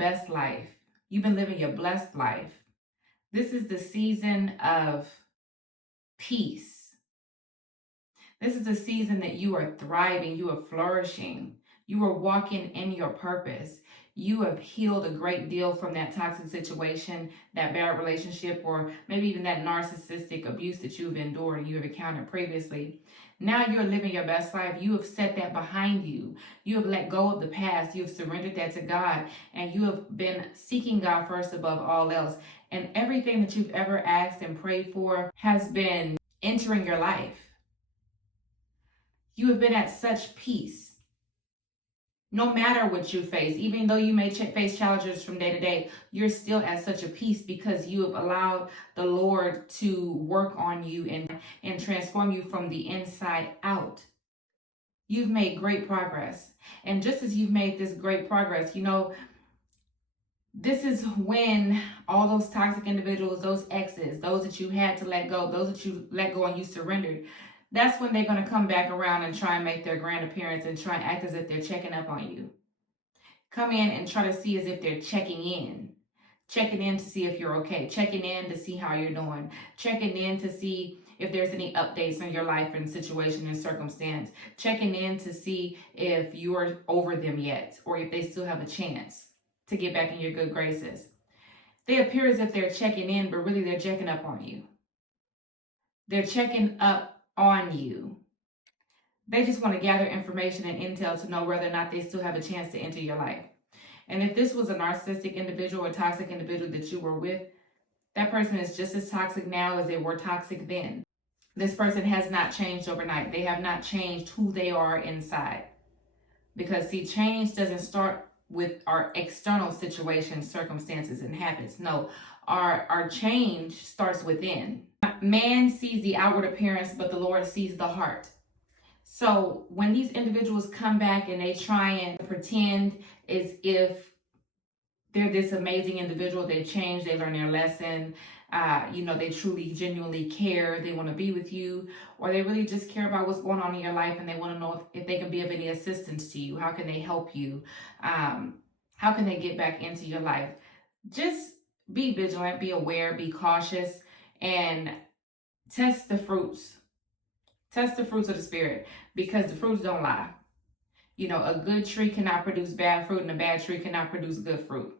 best life. You've been living your blessed life. This is the season of peace. This is the season that you are thriving, you are flourishing, you are walking in your purpose. You have healed a great deal from that toxic situation, that bad relationship, or maybe even that narcissistic abuse that you've endured and you have encountered previously. Now you're living your best life. You have set that behind you. You have let go of the past. You have surrendered that to God, and you have been seeking God first above all else. And everything that you've ever asked and prayed for has been entering your life. You have been at such peace. No matter what you face, even though you may face challenges from day to day, you're still at such a peace because you have allowed the Lord to work on you and transform you from the inside out. You've made great progress. And just as you've made this great progress, this is when all those toxic individuals, those exes, those that you had to let go, those that you let go and you surrendered, that's when they're going to come back around and try and make their grand appearance and try and act as if they're checking up on you. Come in and try to see as if they're checking in to see if you're okay, checking in to see how you're doing, checking in to see if there's any updates in your life and situation and circumstance, checking in to see if you're over them yet or if they still have a chance to get back in your good graces. They appear as if they're checking in, but really they're checking up on you. They're checking up on you. They just want to gather information and intel to know whether or not they still have a chance to enter your life. And if this was a narcissistic individual or toxic individual that you were with, that person is just as toxic now as they were toxic then. This person has not changed overnight. They have not changed who they are inside. Because see, change doesn't start with our external situations, circumstances, and habits. No, our change starts within. Man sees the outward appearance, but the Lord sees the heart. So when these individuals come back and they try and pretend as if they're this amazing individual, they change, they learn their lesson, they truly, genuinely care, they want to be with you, or they really just care about what's going on in your life and they want to know if they can be of any assistance to you. How can they help you? How can they get back into your life? Just be vigilant, be aware, be cautious, and test the fruits. Test the fruits of the Spirit, because the fruits don't lie. A good tree cannot produce bad fruit, and a bad tree cannot produce good fruit.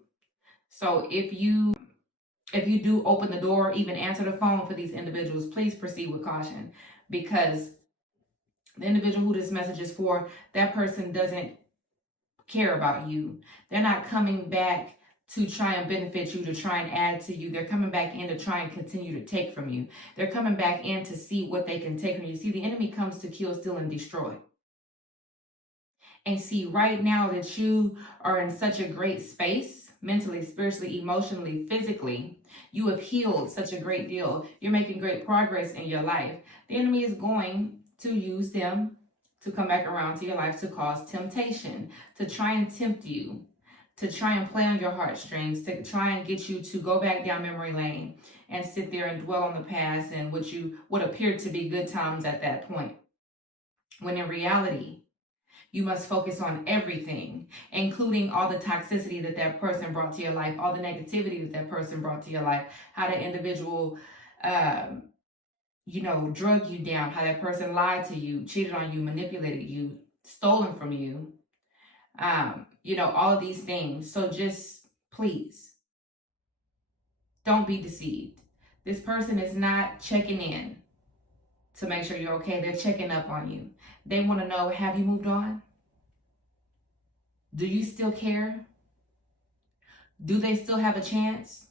So if you do open the door, even answer the phone for these individuals, please proceed with caution, because the individual who this message is for, that person doesn't care about you. They're not coming back to try and benefit you, to try and add to you. They're coming back in to try and continue to take from you. They're coming back in to see what they can take from you. See, the enemy comes to kill, steal, and destroy. And see, right now that you are in such a great space, mentally, spiritually, emotionally, physically, you have healed such a great deal. You're making great progress in your life. The enemy is going to use them to come back around to your life to cause temptation, to try and tempt you, to try and play on your heartstrings, to try and get you to go back down memory lane and sit there and dwell on the past and what appeared to be good times at that point. When in reality, you must focus on everything, including all the toxicity that person brought to your life, all the negativity that person brought to your life, how that individual, drug you down, how that person lied to you, cheated on you, manipulated you, stolen from you, all of these things. So just please don't be deceived. This person is not checking in to make sure you're okay. They're checking up on you. They want to know, have you moved on? Do you still care? Do they still have a chance?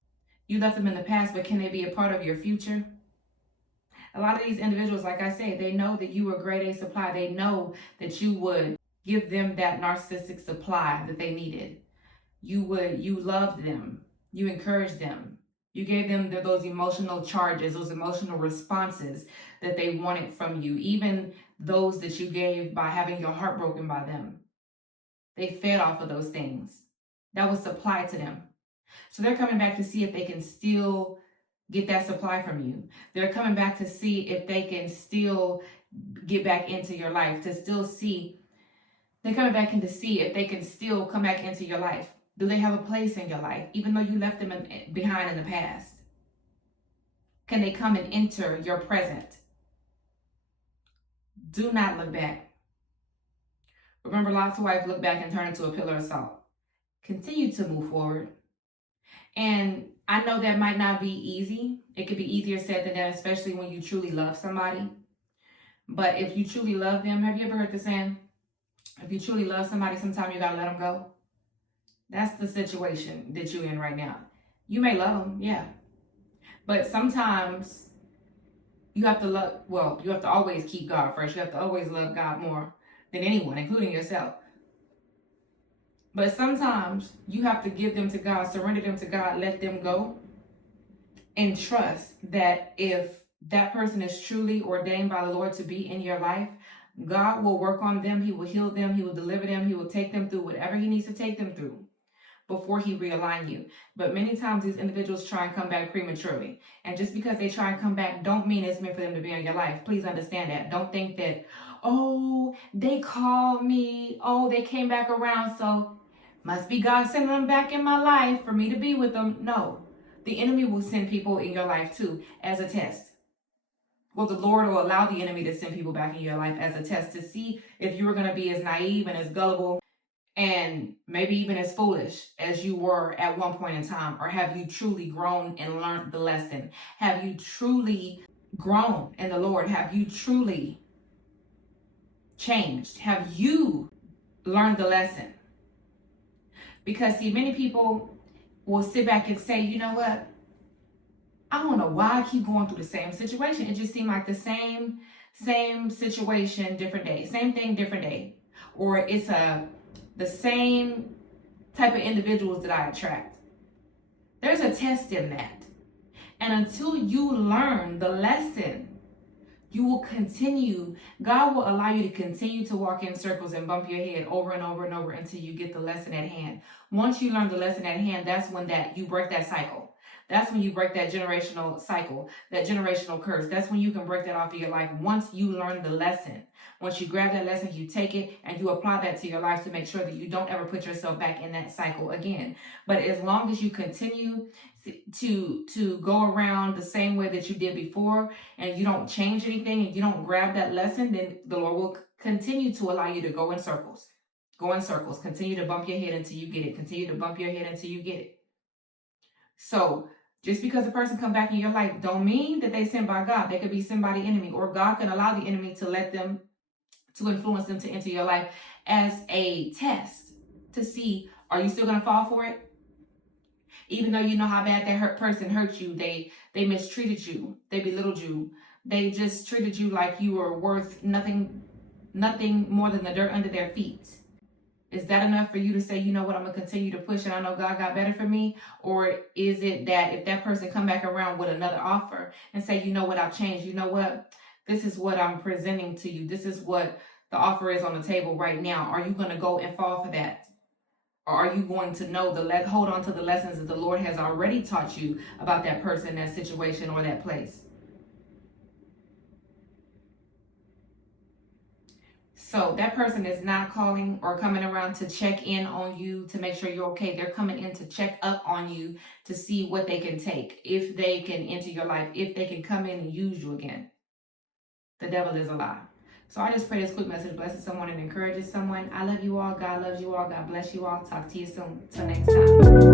You left them in the past, but can they be a part of your future? A lot of these individuals, like I say, they know that you were grade A supply. They know that you would give them that narcissistic supply that they needed. You loved them. You encouraged them. You gave them those emotional charges, those emotional responses that they wanted from you, even those that you gave by having your heart broken by them. They fed off of those things. That was supplied to them. So they're coming back to see if they can still get that supply from you. They're coming back to see if they can still get back into your life, they're coming back in to see if they can still come back into your life. Do they have a place in your life, even though you left them behind in the past? Can they come and enter your present? Do not look back. Remember, Lot's wife looked back and turned into a pillar of salt. Continue to move forward. And I know that might not be easy. It could be easier said than done, especially when you truly love somebody. But if you truly love them, have you ever heard the saying, if you truly love somebody, sometimes you gotta let them go? That's the situation that you're in right now. You may love them, yeah. But sometimes you have to love, well, you have to always keep God first. You have to always love God more than anyone, including yourself. But sometimes you have to give them to God, surrender them to God, let them go, and trust that if that person is truly ordained by the Lord to be in your life, God will work on them. He will heal them. He will deliver them. He will take them through whatever he needs to take them through before he realign you. But many times these individuals try and come back prematurely. And just because they try and come back don't mean it's meant for them to be in your life. Please understand that. Don't think that, oh, they called me. Oh, they came back around, so must be God sending them back in my life for me to be with them. No. The enemy will send people in your life too as a test. Well, the Lord will allow the enemy to send people back in your life as a test to see if you were going to be as naive and as gullible and maybe even as foolish as you were at one point in time. Or have you truly grown and learned the lesson? Have you truly grown in the Lord? Have you truly changed? Have you learned the lesson? Because see, many people will sit back and say, you know what? I don't know why I keep going through the same situation. It just seemed like the same situation, different day. Same thing, different day. Or it's the same type of individuals that I attract. There's a test in that. And until you learn the lesson, you will continue. God will allow you to continue to walk in circles and bump your head over and over and over until you get the lesson at hand. Once you learn the lesson at hand, that's when you break that cycle. That's when you break that generational cycle, that generational curse. That's when you can break that off of your life. Once you learn the lesson, once you grab that lesson, you take it and you apply that to your life to make sure that you don't ever put yourself back in that cycle again. But as long as you continue to go around the same way that you did before and you don't change anything and you don't grab that lesson, then the Lord will continue to allow you to go in circles. Go in circles. Continue to bump your head until you get it. Continue to bump your head until you get it. So just because a person come back in your life don't mean that they sent by God. They could be sent by the enemy, or God can allow the enemy to let them, to influence them to enter your life as a test to see, are you still going to fall for it? Even though you know how bad that person hurt you, they mistreated you, they belittled you, they just treated you like you were worth nothing more than the dirt under their feet. Is that enough for you to say, you know what, I'm going to continue to push and I know God got better for me? Or is it that if that person come back around with another offer and say, you know what, I've changed, you know what, this is what I'm presenting to you, this is what the offer is on the table right now, are you going to go and fall for that? Or are you going to know hold on to the lessons that the Lord has already taught you about that person, that situation, or that place? So that person is not calling or coming around to check in on you to make sure you're okay. They're coming in to check up on you to see what they can take, if they can enter your life, if they can come in and use you again. The devil is a lie. So I just pray this quick message blesses someone and encourages someone. I love you all. God loves you all. God bless you all. Talk to you soon. Till next time.